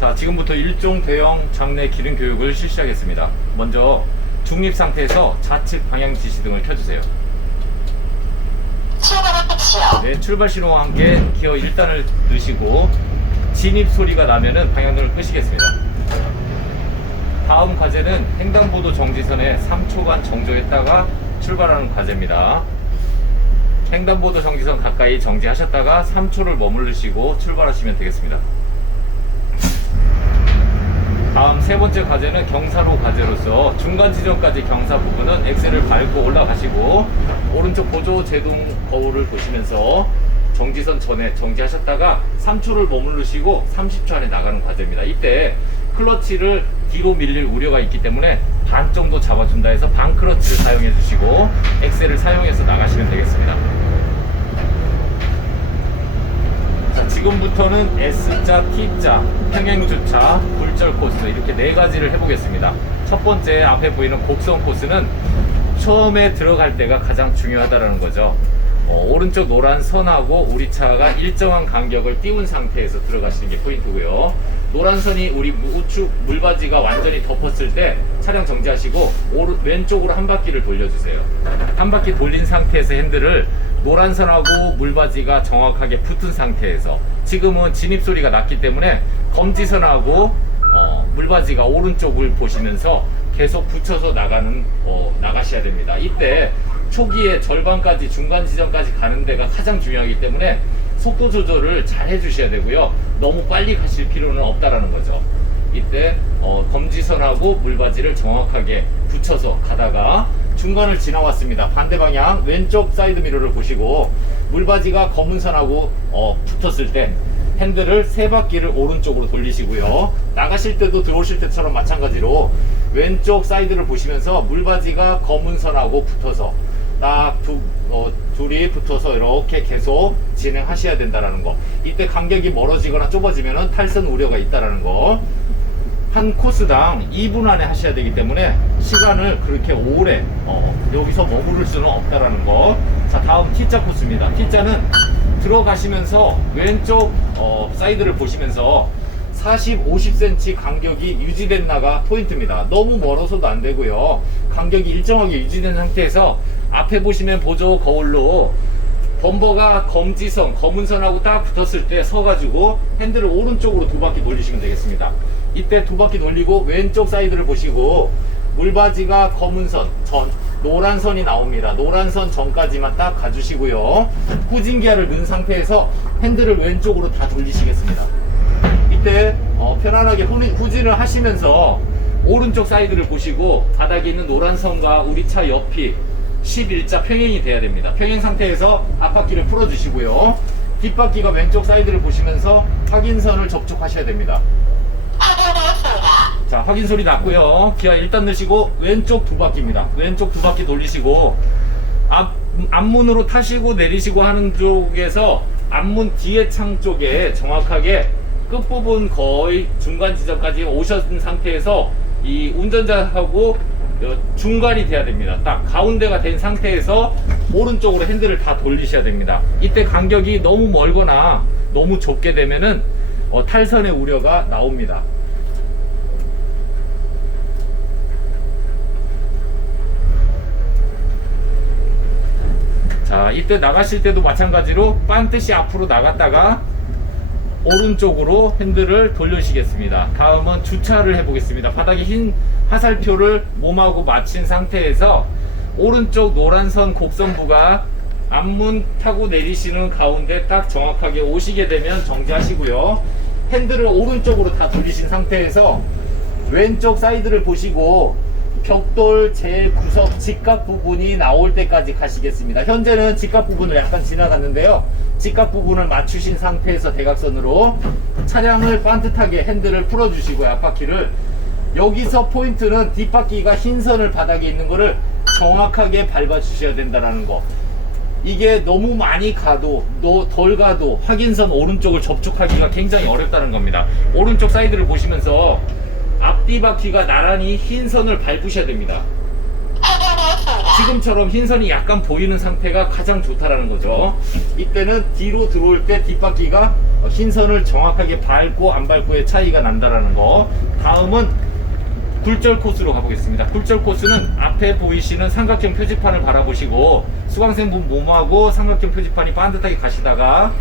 자, 지금부터 일종 대형 장내 기능 교육을 실시하겠습니다. 먼저 중립 상태에서 좌측 방향 지시등을 켜주세요. 네, 출발 신호와 함께 기어 1단을 넣으시고 진입 소리가 나면은 방향등을 끄시겠습니다. 다음 과제는 횡단보도 정지선에 3초간 정조했다가 출발하는 과제입니다. 횡단보도 정지선 가까이 정지하셨다가 3초를 머무르시고 출발하시면 되겠습니다. 다음 세 번째 과제는 경사로 과제로서 중간 지점까지 경사 부분은 엑셀을 밟고 올라가시고 오른쪽 보조 제동 거울을 보시면서 정지선 전에 정지하셨다가 3초를 머무르시고 30초 안에 나가는 과제입니다. 이때 클러치를 뒤로 밀릴 우려가 있기 때문에 반 정도 잡아준다 해서 반 클러치를 사용해 주시고 엑셀을 사용해서 나가시면 되겠습니다. 자, 지금부터는 S자, T자, 평행주차, 굴절 코스 이렇게 네 가지를 해보겠습니다. 첫 번째 앞에 보이는 곡선 코스는 처음에 들어갈 때가 가장 중요하다는 거죠. 오른쪽 노란 선하고 우리 차가 일정한 간격을 띄운 상태에서 들어가시는 게 포인트고요. 노란 선이 우리 우측 물바지가 완전히 덮었을 때 차량 정지하시고 왼쪽으로 한 바퀴를 돌려주세요. 한 바퀴 돌린 상태에서 핸들을 노란 선하고 물바지가 정확하게 붙은 상태에서, 지금은 진입 소리가 났기 때문에 검지선하고 물바지가 오른쪽을 보시면서 계속 붙여서 나가셔야 됩니다. 이때 초기에 절반까지 중간 지점까지 가는 데가 가장 중요하기 때문에 속도 조절을 잘 해주셔야 되고요. 너무 빨리 가실 필요는 없다라는 거죠. 이때 검지선하고 물바지를 정확하게 붙여서 가다가 중간을 지나왔습니다. 반대 방향 왼쪽 사이드 미러를 보시고 물바지가 검은 선하고 붙었을 때 핸들을 세 바퀴를 오른쪽으로 돌리시고요. 나가실 때도 들어오실 때처럼 마찬가지로 왼쪽 사이드를 보시면서 물바지가 검은 선하고 붙어서 딱 둘이 붙어서 이렇게 계속 진행하셔야 된다는 거. 이때 간격이 멀어지거나 좁아지면 탈선 우려가 있다는 거. 한 코스당 2분 안에 하셔야 되기 때문에 시간을 그렇게 오래 여기서 머무를 수는 없다라는 거. 자, 다음 T자 코스입니다. T자는 들어가시면서 왼쪽 사이드를 보시면서 40, 50cm 간격이 유지됐나가 포인트입니다. 너무 멀어서도 안 되고요. 간격이 일정하게 유지된 상태에서 앞에 보시면 보조 거울로 범버가 검지선, 검은 선하고 딱 붙었을 때 서가지고 핸들을 오른쪽으로 두 바퀴 돌리시면 되겠습니다. 이때 두 바퀴 돌리고 왼쪽 사이드를 보시고 물바지가 검은 선, 노란 선이 나옵니다. 노란 선 전까지만 딱 가주시고요. 후진기아를 넣은 상태에서 핸들을 왼쪽으로 다 돌리시겠습니다. 이때 편안하게 후진을 하시면서 오른쪽 사이드를 보시고 바닥에 있는 노란 선과 우리 차 옆이 11자 평행이 돼야 됩니다. 평행 상태에서 앞바퀴를 풀어주시고요. 뒷바퀴가 왼쪽 사이드를 보시면서 확인선을 접촉하셔야 됩니다. 자, 확인 소리 났고요. 기아 일단 넣으시고 왼쪽 두 바퀴입니다. 왼쪽 두 바퀴 돌리시고 앞문으로 타시고 내리시고 하는 쪽에서 앞문 뒤에 창 쪽에 정확하게 끝부분 거의 중간 지점까지 오신 상태에서 이 운전자하고 중간이 돼야 됩니다. 딱 가운데가 된 상태에서 오른쪽으로 핸들을 다 돌리셔야 됩니다. 이때 간격이 너무 멀거나 너무 좁게 되면은 탈선의 우려가 나옵니다. 자, 이때 나가실 때도 마찬가지로 반드시 앞으로 나갔다가 오른쪽으로 핸들을 돌려주시겠습니다. 다음은 주차를 해보겠습니다. 바닥에 흰 화살표를 몸하고 맞춘 상태에서 오른쪽 노란선 곡선부가 앞문 타고 내리시는 가운데 딱 정확하게 오시게 되면 정지하시고요. 핸들을 오른쪽으로 다 돌리신 상태에서 왼쪽 사이드를 보시고 벽돌 제일 구석 직각 부분이 나올 때까지 가시겠습니다. 현재는 직각 부분을 약간 지나갔는데요. 직각 부분을 맞추신 상태에서 대각선으로 차량을 반듯하게 핸들을 풀어주시고요. 앞바퀴를. 여기서 포인트는 뒷바퀴가 흰 선을 바닥에 있는 거를 정확하게 밟아주셔야 된다는 거. 이게 너무 많이 가도 덜 가도 확인선 오른쪽을 접촉하기가 굉장히 어렵다는 겁니다. 오른쪽 사이드를 보시면서 앞뒤 바퀴가 나란히 흰 선을 밟으셔야 됩니다. 지금처럼 흰선이 약간 보이는 상태가 가장 좋다라는 거죠. 이때는 뒤로 들어올 때 뒷바퀴가 흰 선을 정확하게 밟고 안 밟고의 차이가 난다라는 거. 다음은 굴절 코스로 가보겠습니다. 굴절 코스는 앞에 보이시는 삼각형 표지판을 바라보시고 수강생분 몸하고 삼각형 표지판이 반듯하게 가시다가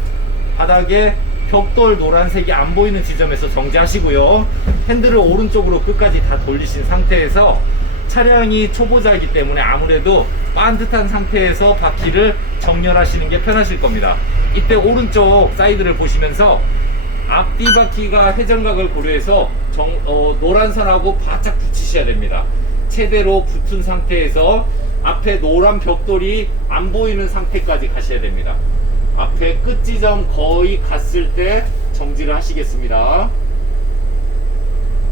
바닥에 벽돌 노란색이 안 보이는 지점에서 정지하시고요. 핸들을 오른쪽으로 끝까지 다 돌리신 상태에서 차량이 초보자이기 때문에 아무래도 반듯한 상태에서 바퀴를 정렬하시는 게 편하실 겁니다. 이때 오른쪽 사이드를 보시면서 앞뒤 바퀴가 회전각을 고려해서 노란 선하고 바짝 붙이셔야 됩니다. 최대로 붙은 상태에서 앞에 노란 벽돌이 안 보이는 상태까지 가셔야 됩니다. 앞에 끝 지점 거의 갔을 때 정지를 하시겠습니다.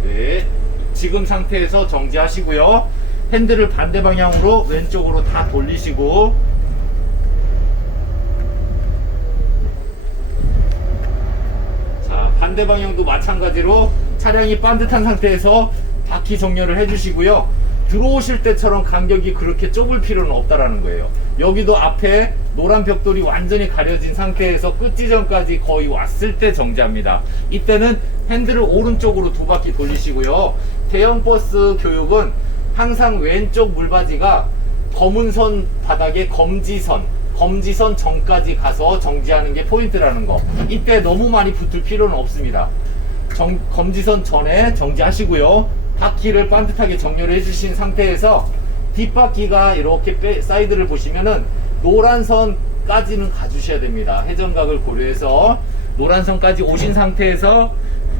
네, 지금 상태에서 정지하시고요. 핸들을 반대 방향으로 왼쪽으로 다 돌리시고 자, 반대 방향도 마찬가지로 차량이 반듯한 상태에서 바퀴 정렬을 해주시고요. 들어오실 때처럼 간격이 그렇게 좁을 필요는 없다라는 거예요. 여기도 앞에 노란 벽돌이 완전히 가려진 상태에서 끝 지점까지 거의 왔을 때 정지합니다. 이때는 핸들을 오른쪽으로 두 바퀴 돌리시고요. 대형 버스 교육은 항상 왼쪽 물바지가 검은 선 바닥에 검지선 전까지 가서 정지하는 게 포인트라는 거. 이때 너무 많이 붙을 필요는 없습니다. 검지선 전에 정지하시고요. 바퀴를 반듯하게 정렬해 주신 상태에서 뒷바퀴가 이렇게 사이드를 보시면은 노란 선까지는 가주셔야 됩니다. 회전각을 고려해서 노란 선까지 오신 상태에서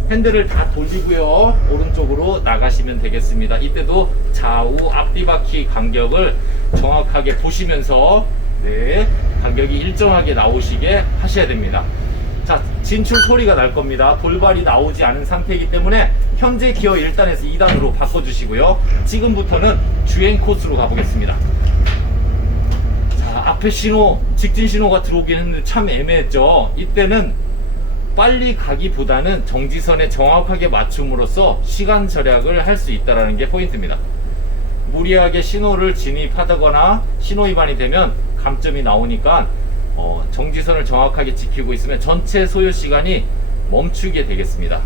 핸들을 다 돌리고요. 오른쪽으로 나가시면 되겠습니다. 이때도 좌우 앞뒤 바퀴 간격을 정확하게 보시면서 네, 간격이 일정하게 나오시게 하셔야 됩니다. 자, 진출 소리가 날 겁니다. 돌발이 나오지 않은 상태이기 때문에 현재 기어 1단에서 2단으로 바꿔주시고요. 지금부터는 주행 코스로 가보겠습니다. 자, 앞에 신호, 직진 신호가 들어오긴 했는데 참 애매했죠. 이때는 빨리 가기보다는 정지선에 정확하게 맞춤으로써 시간 절약을 할 수 있다는 게 포인트입니다. 무리하게 신호를 진입하거나 신호 위반이 되면 감점이 나오니까 정지선을 정확하게 지키고 있으면 전체 소요 시간이 멈추게 되겠습니다.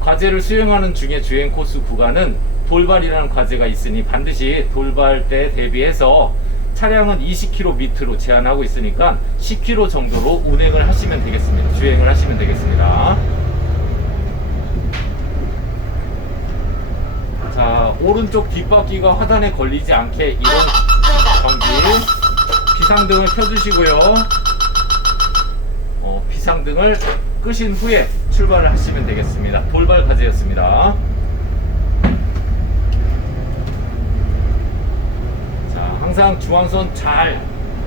과제를 수행하는 중에 주행 코스 구간은 돌발이라는 과제가 있으니 반드시 돌발 때 대비해서 차량은 20km 밑으로 제한하고 있으니까 10km 정도로 운행을 하시면 되겠습니다. 주행을 하시면 되겠습니다. 자, 오른쪽 뒷바퀴가 화단에 걸리지 않게 이런 정지, 비상등을 켜주시고요. 비상등을 끄신 후에 출발을 하시면 되겠습니다. 돌발 과제였습니다. 자, 항상 중앙선 잘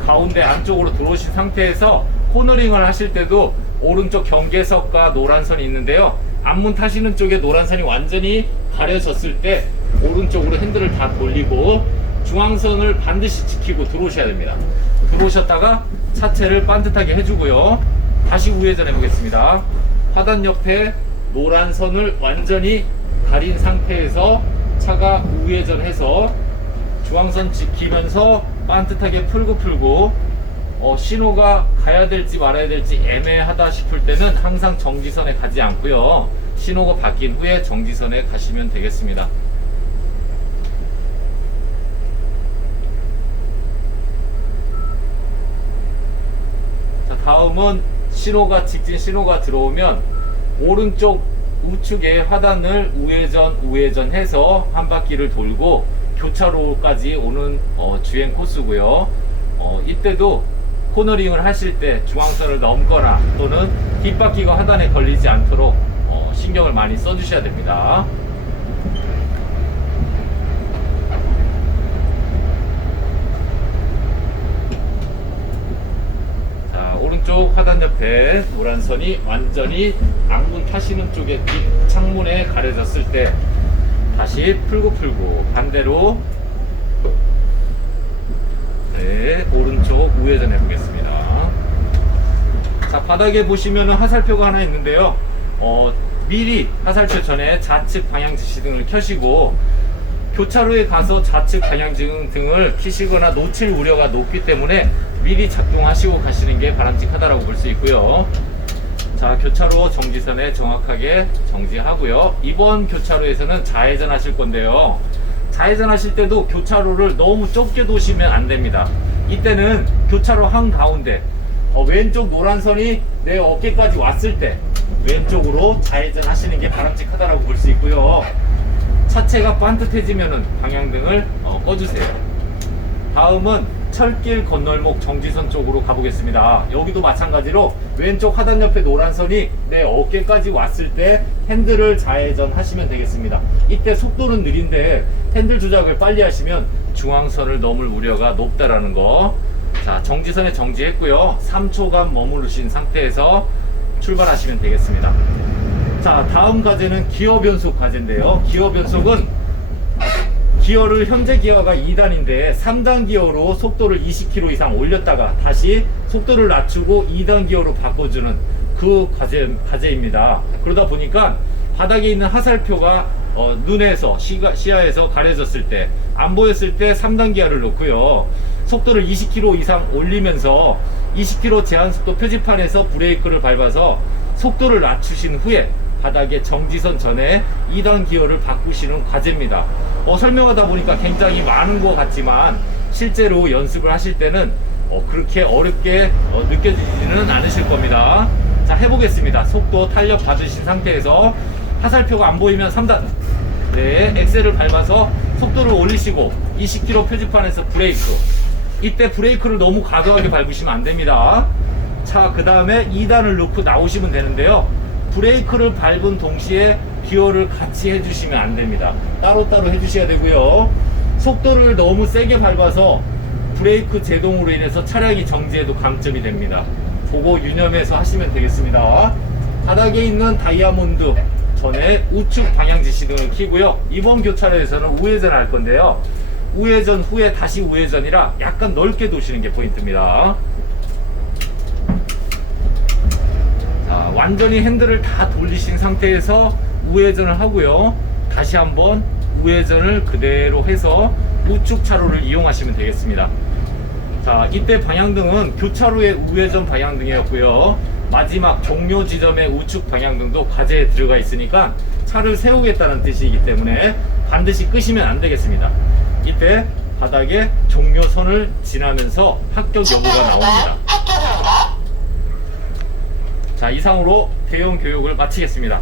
가운데 안쪽으로 들어오신 상태에서 코너링을 하실 때도 오른쪽 경계석과 노란선이 있는데요. 앞문 타시는 쪽에 노란선이 완전히 가려졌을 때 오른쪽으로 핸들을 다 돌리고 중앙선을 반드시 지키고 들어오셔야 됩니다. 들어오셨다가 차체를 반듯하게 해주고요. 다시 우회전 해보겠습니다. 화단 옆에 노란 선을 완전히 가린 상태에서 차가 우회전해서 중앙선 지키면서 반듯하게 풀고 신호가 가야 될지 말아야 될지 애매하다 싶을 때는 항상 정지선에 가지 않고요. 신호가 바뀐 후에 정지선에 가시면 되겠습니다. 자, 다음은 신호가 직진 신호가 들어오면 오른쪽 우측에 화단을 우회전해서 한 바퀴를 돌고 교차로까지 오는 주행 코스고요. 이때도 코너링을 하실 때 중앙선을 넘거나 또는 뒷바퀴가 화단에 걸리지 않도록 신경을 많이 써주셔야 됩니다. 자, 오른쪽 화단 옆에 노란 선이 완전히 앞문 타시는 쪽에 뒷 창문에 가려졌을 때 다시 풀고 반대로 네, 오른쪽 우회전 해보겠습니다. 자, 바닥에 보시면은 화살표가 하나 있는데요. 미리 화살표 전에 좌측 방향 지시등을 켜시고 교차로에 가서 좌측 방향등 등을 켜시거나 놓칠 우려가 높기 때문에 미리 작동하시고 가시는 게 바람직하다고 볼 수 있고요. 자, 교차로 정지선에 정확하게 정지하고요. 이번 교차로에서는 좌회전 하실 건데요. 좌회전 하실 때도 교차로를 너무 좁게 도시면 안 됩니다. 이때는 교차로 한가운데 왼쪽 노란 선이 내 어깨까지 왔을 때 왼쪽으로 좌회전 하시는 게 바람직하다고 볼 수 있고요. 차체가 반듯해지면은 방향등을 꺼주세요. 다음은 철길 건널목 정지선 쪽으로 가보겠습니다. 여기도 마찬가지로 왼쪽 하단 옆에 노란 선이 내 어깨까지 왔을 때 핸들을 좌회전 하시면 되겠습니다. 이때 속도는 느린데 핸들 조작을 빨리 하시면 중앙선을 넘을 우려가 높다라는 거. 자, 정지선에 정지했고요. 3초간 머무르신 상태에서 출발하시면 되겠습니다. 자, 다음 과제는 기어 변속 과제인데요. 기어 변속은 기어를 현재 기어가 2단인데 3단 기어로 속도를 20km 이상 올렸다가 다시 속도를 낮추고 2단 기어로 바꿔주는 그 과제입니다. 그러다 보니까 바닥에 있는 하살표가 눈에서 시야에서 가려졌을 때 안 보였을 때 3단 기어를 놓고요. 속도를 20km 이상 올리면서 20km 제한속도 표지판에서 브레이크를 밟아서 속도를 낮추신 후에 바닥에 정지선 전에 2단 기어를 바꾸시는 과제입니다. 설명하다 보니까 굉장히 많은 것 같지만 실제로 연습을 하실 때는 그렇게 어렵게 느껴지지는 않으실 겁니다. 자, 해보겠습니다. 속도 탄력 받으신 상태에서 하살표가 안 보이면 3단, 네, 엑셀을 밟아서 속도를 올리시고 20km 표지판에서 브레이크. 이때 브레이크를 너무 과도하게 밟으시면 안 됩니다. 자, 그 다음에 2단을 넣고 나오시면 되는데요. 브레이크를 밟은 동시에 기어를 같이 해주시면 안 됩니다. 따로따로 해주셔야 되고요. 속도를 너무 세게 밟아서 브레이크 제동으로 인해서 차량이 정지해도 감점이 됩니다. 그거 유념해서 하시면 되겠습니다. 바닥에 있는 다이아몬드 전에 우측 방향 지시등을 켜고요. 이번 교차로에서는 우회전을 할 건데요. 우회전 후에 다시 우회전이라 약간 넓게 도시는 게 포인트입니다. 자, 완전히 핸들을 다 돌리신 상태에서 우회전을 하고요. 다시 한번 우회전을 그대로 해서 우측 차로를 이용하시면 되겠습니다. 자, 이때 방향등은 교차로의 우회전 방향등이었고요. 마지막 종료 지점의 우측 방향등도 과제에 들어가 있으니까 차를 세우겠다는 뜻이기 때문에 반드시 끄시면 안 되겠습니다. 이때 바닥에 종료선을 지나면서 합격 여부가 나옵니다. 자, 이상으로 대형 교육을 마치겠습니다.